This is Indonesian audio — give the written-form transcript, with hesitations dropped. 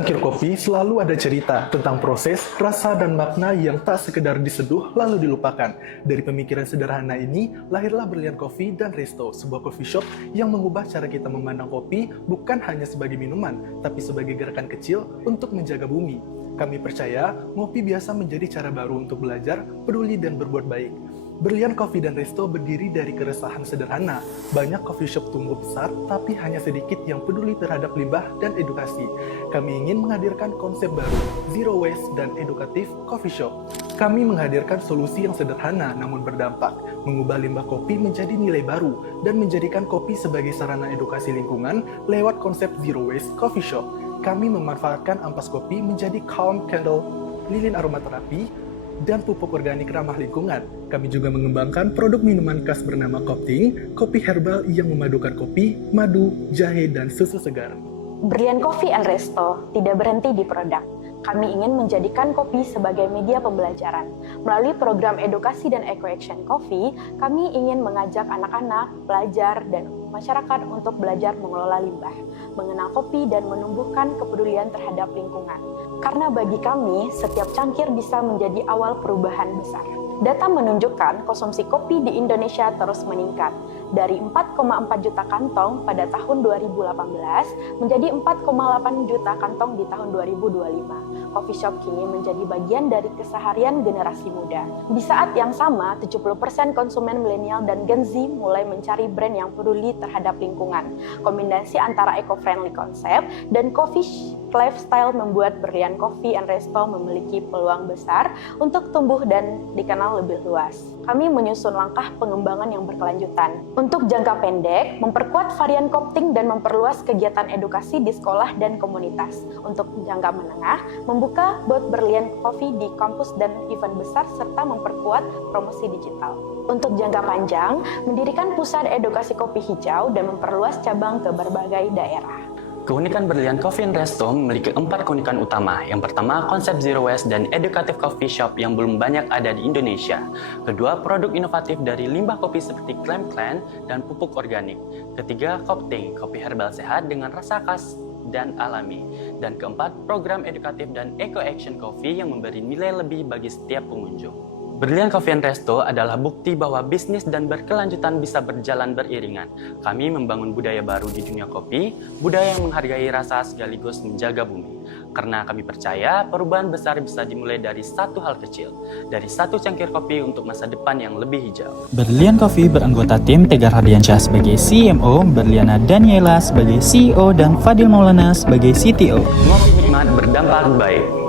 secangkir kopi selalu ada cerita tentang proses, rasa, dan makna yang tak sekedar diseduh lalu dilupakan. Dari pemikiran sederhana ini, lahirlah Brilliant Coffee dan Resto, sebuah coffee shop yang mengubah cara kita memandang kopi bukan hanya sebagai minuman, tapi sebagai gerakan kecil untuk menjaga bumi. Kami percaya, ngopi biasa menjadi cara baru untuk belajar, peduli, dan berbuat baik. Brilliant Coffee dan Resto berdiri dari keresahan sederhana. Banyak coffee shop tumbuh besar, tapi hanya sedikit yang peduli terhadap limbah dan edukasi. Kami ingin menghadirkan konsep baru, Zero Waste dan Edukatif Coffee Shop. Kami menghadirkan solusi yang sederhana namun berdampak, mengubah limbah kopi menjadi nilai baru, dan menjadikan kopi sebagai sarana edukasi lingkungan lewat konsep Zero Waste Coffee Shop. Kami memanfaatkan ampas kopi menjadi calm candle, lilin aromaterapi, dan pupuk organik ramah lingkungan. Kami juga mengembangkan produk minuman khas bernama Kopting, kopi herbal yang memadukan kopi, madu, jahe, dan susu segar. Brilliant Coffee and Resto tidak berhenti di produk. Kami ingin menjadikan kopi sebagai media pembelajaran. Melalui program edukasi dan Eco Action Coffee, kami ingin mengajak anak-anak, pelajar, dan masyarakat untuk belajar mengelola limbah, mengenal kopi, dan menumbuhkan kepedulian terhadap lingkungan. Karena bagi kami, setiap cangkir bisa menjadi awal perubahan besar. Data menunjukkan konsumsi kopi di Indonesia terus meningkat. Dari 4,4 juta kantong pada tahun 2018 menjadi 4,8 juta kantong di tahun 2025. Coffee shop kini menjadi bagian dari keseharian generasi muda. Di saat yang sama, 70% konsumen milenial dan Gen Z mulai mencari brand yang peduli terhadap lingkungan. Kombinasi antara eco-friendly konsep dan coffee lifestyle membuat Brilliant Coffee and Resto memiliki peluang besar untuk tumbuh dan dikenal lebih luas. Kami menyusun langkah pengembangan yang berkelanjutan. Untuk jangka pendek, memperkuat varian Kopting dan memperluas kegiatan edukasi di sekolah dan komunitas. Untuk jangka menengah, membuka booth Brilliant Coffee di kampus dan event besar serta memperkuat promosi digital. Untuk jangka panjang, mendirikan pusat edukasi kopi hijau dan memperluas cabang ke berbagai daerah. Keunikan Brilliant Coffee and Resto memiliki 4 keunikan utama. Yang pertama, konsep Zero Waste dan Edukatif Coffee Shop yang belum banyak ada di Indonesia. Kedua, produk inovatif dari limbah kopi seperti Clam Clan dan pupuk organik. Ketiga, Kopting, kopi herbal sehat dengan rasa khas dan alami. Dan keempat, program edukatif dan Eco Action Coffee yang memberi nilai lebih bagi setiap pengunjung. Brilliant Coffee and Resto adalah bukti bahwa bisnis dan berkelanjutan bisa berjalan beriringan. Kami membangun budaya baru di dunia kopi, budaya yang menghargai rasa sekaligus menjaga bumi. Karena kami percaya perubahan besar bisa dimulai dari satu hal kecil, dari satu cangkir kopi untuk masa depan yang lebih hijau. Brilliant Coffee beranggota tim Tegar Hardiansyah sebagai CMO, Berliana Daniela sebagai CEO, dan Fadil Maulana sebagai CTO. Ngopi nikmat berdampak baik.